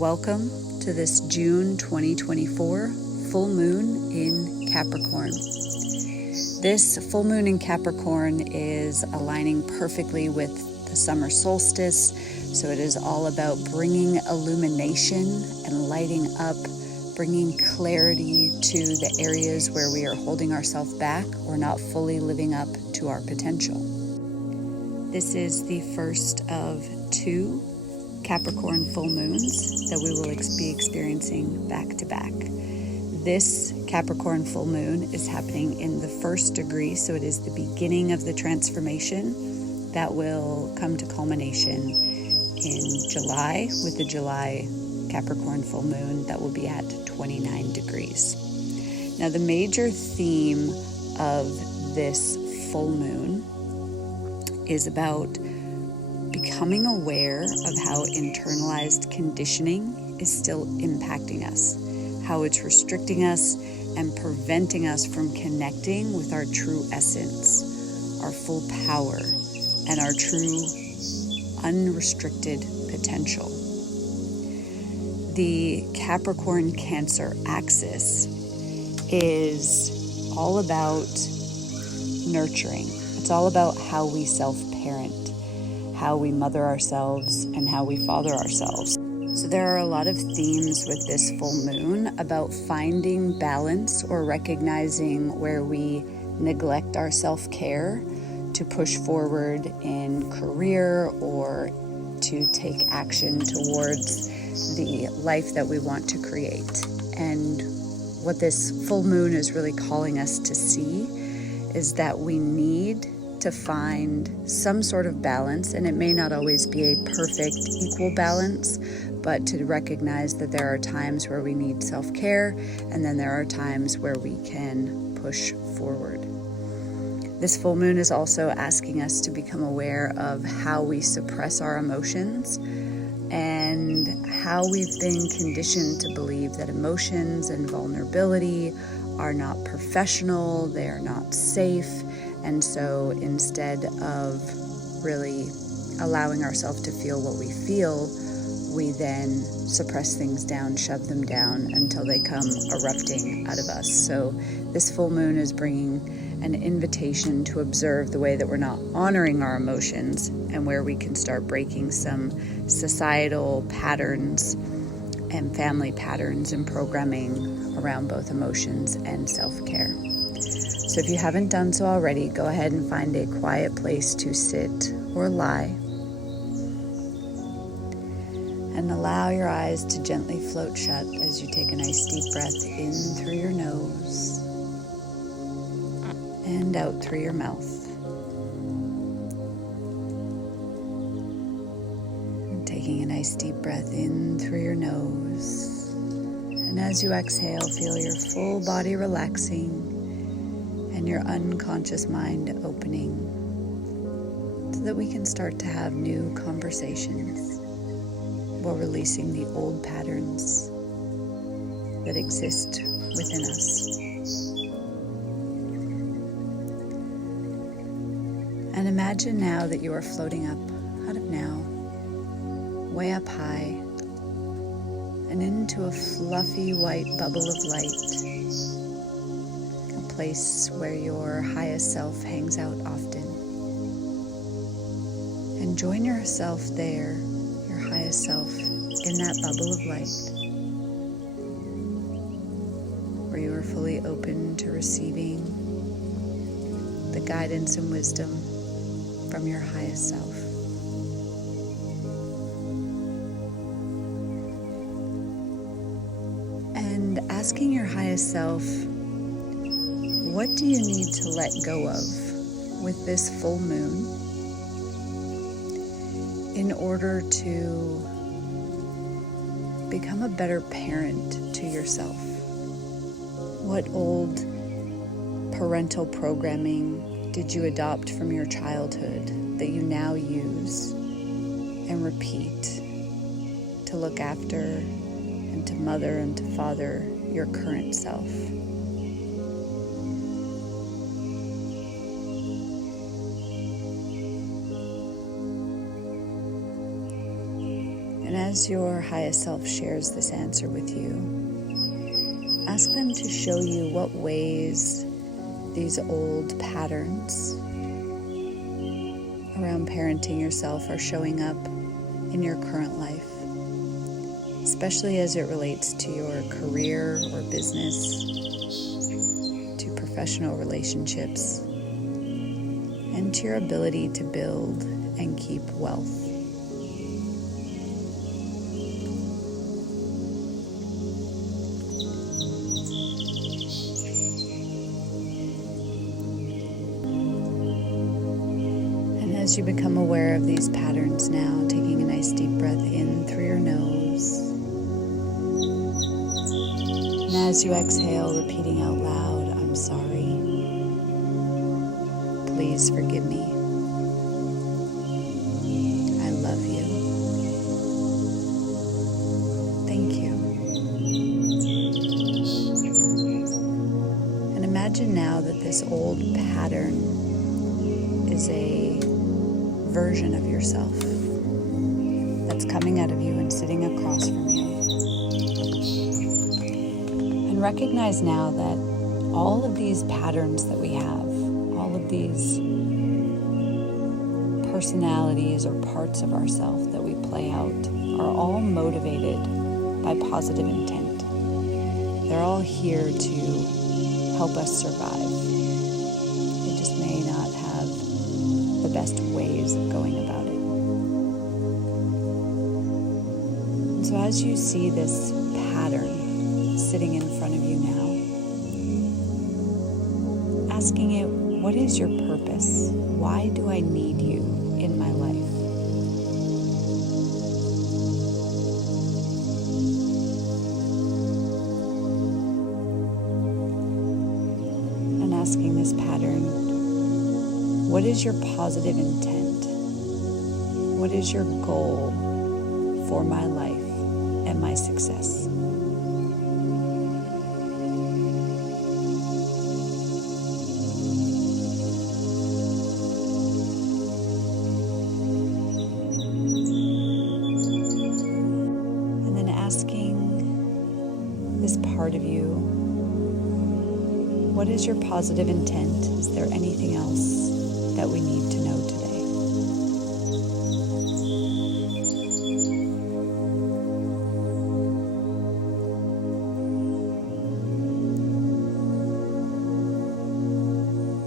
Welcome to this June 2024 full moon in Capricorn. This full moon in Capricorn is aligning perfectly with the summer solstice, so it is all about bringing illumination and lighting up, bringing clarity to the areas where we are holding ourselves back or not fully living up to our potential. This is the first of two Capricorn full moons that we will be experiencing back to back. This Capricorn full moon is happening in the first degree, so it is the beginning of the transformation that will come to culmination in July with the July Capricorn full moon that will be at 29 degrees. Now, the major theme of this full moon is about becoming aware of how internalized conditioning is still impacting us, how it's restricting us and preventing us from connecting with our true essence, our full power, and our true unrestricted potential. The Capricorn Cancer axis is all about nurturing. It's all about how we self-parent, how we mother ourselves, and how we father ourselves. So there are a lot of themes with this full moon about finding balance or recognizing where we neglect our self-care to push forward in career or to take action towards the life that we want to create. And what this full moon is really calling us to see is that we need to find some sort of balance, and it may not always be a perfect equal balance, but to recognize that there are times where we need self-care, and then there are times where we can push forward. This full moon is also asking us to become aware of how we suppress our emotions and how we've been conditioned to believe that emotions and vulnerability are not professional, they are not safe. And so instead of really allowing ourselves to feel what we feel, we then suppress things down, shove them down until they come erupting out of us. So this full moon is bringing an invitation to observe the way that we're not honoring our emotions and where we can start breaking some societal patterns and family patterns and programming around both emotions and self-care. So if you haven't done so already, go ahead and find a quiet place to sit or lie. And allow your eyes to gently float shut as you take a nice deep breath in through your nose and out through your mouth. And taking a nice deep breath in through your nose. And as you exhale, feel your full body relaxing and your unconscious mind opening so that we can start to have new conversations while releasing the old patterns that exist within us. And imagine now that you are floating up out of now, way up high, and into a fluffy white bubble of light, a place where your highest self hangs out often. And join yourself there, your highest self, in that bubble of light, where you are fully open to receiving the guidance and wisdom from your highest self. And asking your highest self, what do you need to let go of with this full moon in order to become a better parent to yourself? What old parental programming did you adopt from your childhood that you now use and repeat to look after and to mother and to father your current self? And as your highest self shares this answer with you, ask them to show you what ways these old patterns around parenting yourself are showing up in your current life, especially as it relates to your career or business, to professional relationships, and to your ability to build and keep wealth. As you become aware of these patterns now, taking a nice deep breath in through your nose. And as you exhale, repeating out loud, I'm sorry. Please forgive me. I love you. Thank you. And imagine now that this old pattern is a version of yourself that's coming out of you and sitting across from you. And recognize now that all of these patterns that we have, all of these personalities or parts of ourselves that we play out are all motivated by positive intent. They're all here to help us survive. They just may not have the best ways of going about it. And so as you see this pattern sitting in front of you now, asking it, what is your purpose? Why do I need you in my life? And asking this pattern, what is your positive intent? What is your goal for my life and my success? And then asking this part of you, what is your positive intent? Is there anything else that we need to know today?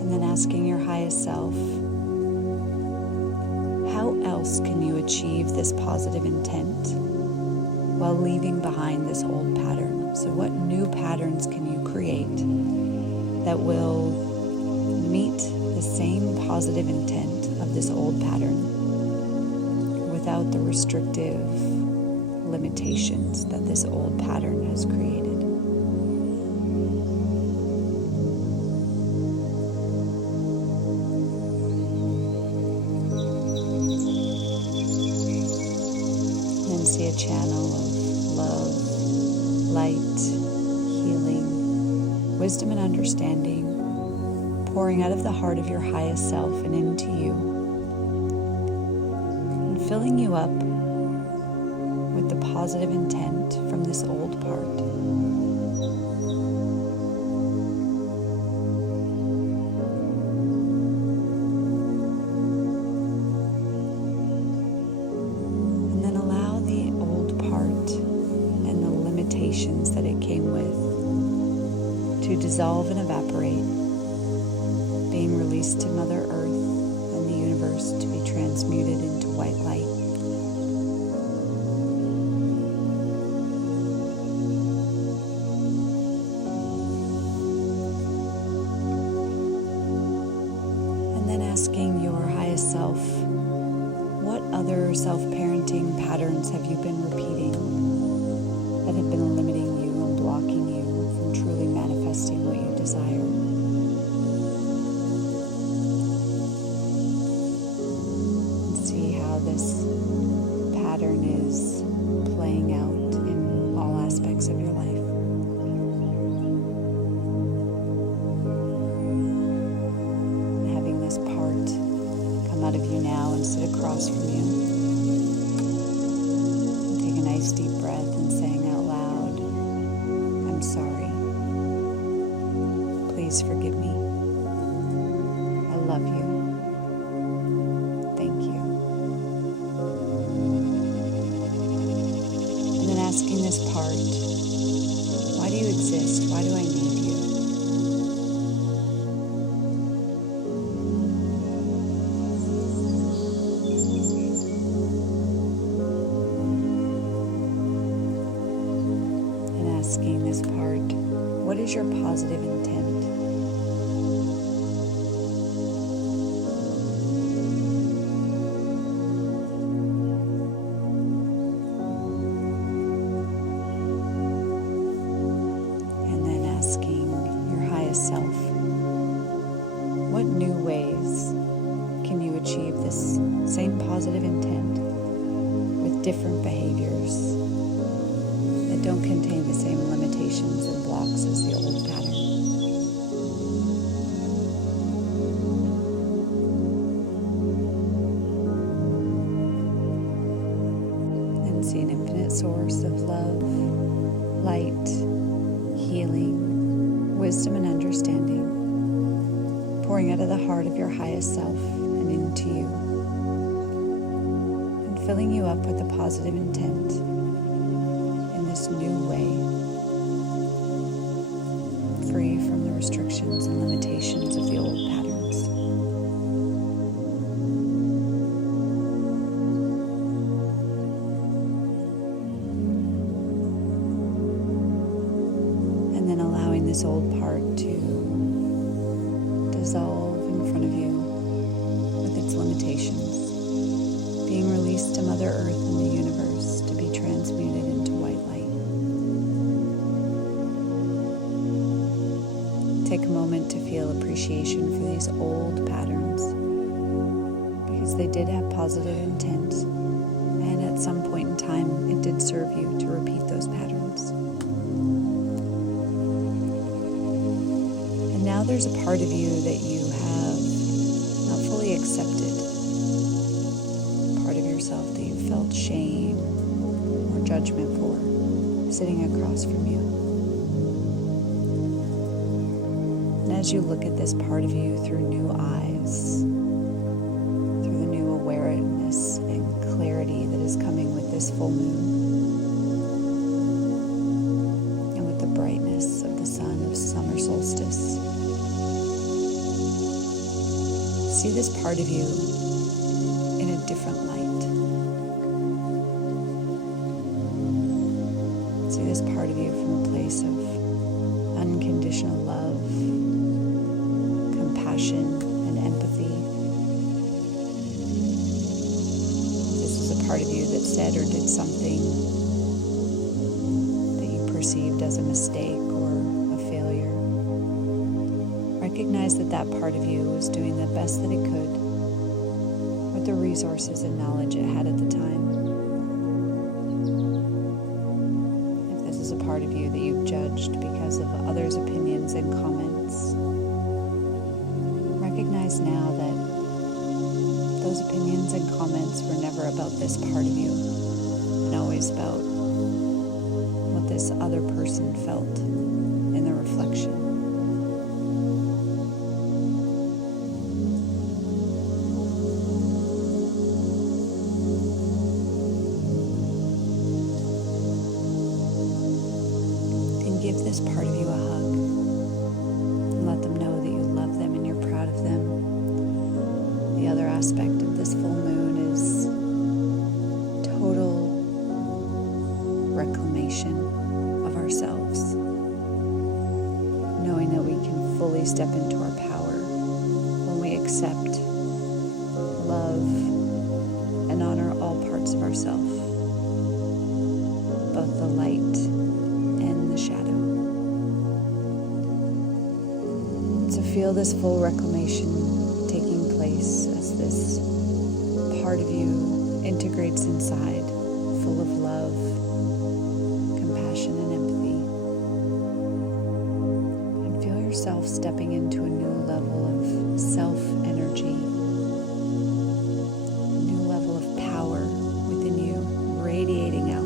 And then asking your highest self, how else can you achieve this positive intent while leaving behind this old pattern? So what new patterns can you create that will meet the same positive intent of this old pattern without the restrictive limitations that this old pattern has created? And then see a channel of love, light, healing, wisdom, and understanding pouring out of the heart of your highest self and into you, and filling you up with the positive intent from this old part. And then allow the old part and the limitations that it came with to dissolve and evaporate, being released to Mother Earth and the universe to be transmuted into white light. And then asking your highest self, what other self-parenting patterns have you been repeating that have been limiting you and blocking you from truly manifesting what you desire? This pattern is playing out in all aspects of your life. Having this part come out of you now and sit across from you. And take Please forgive me. I love you. Thank you. And then asking this part, why do you exist? Why do I need you? And asking this part, what is your positive intent? Self. What new ways can you achieve this same positive intent with different behaviors that don't contain the same limitations and blocks as the old pattern? And see an infinite source of love, light, healing, wisdom, and understanding pouring out of the heart of your highest self and into you, and filling you up with a positive intent in this new way, free from the restrictions and limitations of the old patterns. And then allowing this old part to dissolve in front of you with its limitations, being released to Mother Earth and the universe to be transmuted into white light. Take a moment to feel appreciation for these old patterns, because they did have positive intent, and at some point in time it did serve you to repeat those patterns. Now there's a part of you that you have not fully accepted, part of yourself that you felt shame or judgment for, sitting across from you. And as you look at this part of you through new eyes, through the new awareness and clarity that is coming with this full moon, and with the brightness of the sun of summer solstice, see this part of you in a different light. See this part of you from a place of unconditional love, compassion, and empathy. This is a part of you that said or did something that you perceived as a mistake or a failure. Recognize that that part of you was doing the best that it could with the resources and knowledge it had at the time. If this is a part of you that you've judged because of others' opinions and comments, recognize now that those opinions and comments were never about this part of you, and always about what this other person felt in the reflection. Give this part of you a hug and let them know that you love them and you're proud of them. The other aspect of this full moon is total reclamation of ourselves, knowing that we can fully step into our power when we accept, love, and honor all parts of ourselves, both the light and the shadow. So feel this full reclamation taking place as this part of you integrates inside, full of love, compassion, and empathy. And feel yourself stepping into a new level of self-energy, a new level of power within you, radiating out.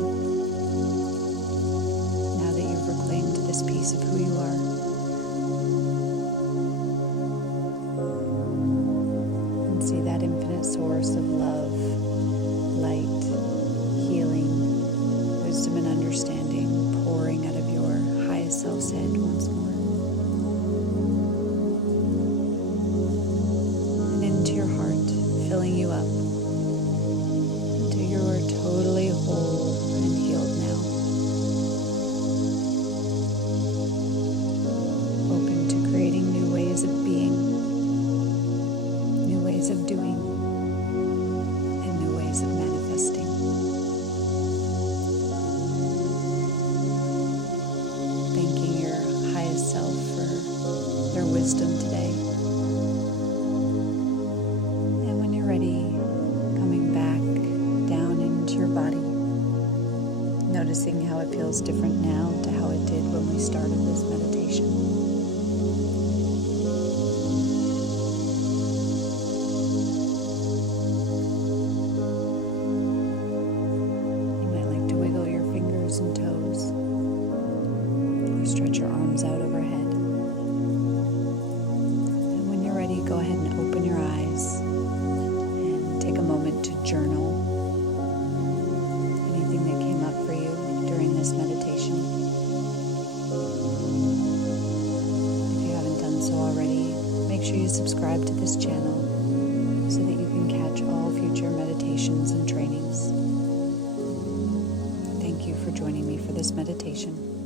Now that you've reclaimed this piece of who you are. infinite source of love, light, healing, wisdom, and understanding pouring out of your highest self's head once more. And into your heart, filling you up until you are totally whole and healed now. Open to creating new ways of being, new ways of doing, and new ways of manifesting. Thanking your highest self for their wisdom today. And when you're ready, coming back down into your body, noticing how it feels different now to how it did when we started this meditation. You might like to wiggle your fingers and toes, or stretch your arms out overhead. And when you're ready, go ahead and open your eyes and take a moment to journal anything that came up for you during this meditation. If you haven't done so already, make sure you subscribe to this channel so that you can catch all future meditations and trainings. Thank you for joining me for this meditation.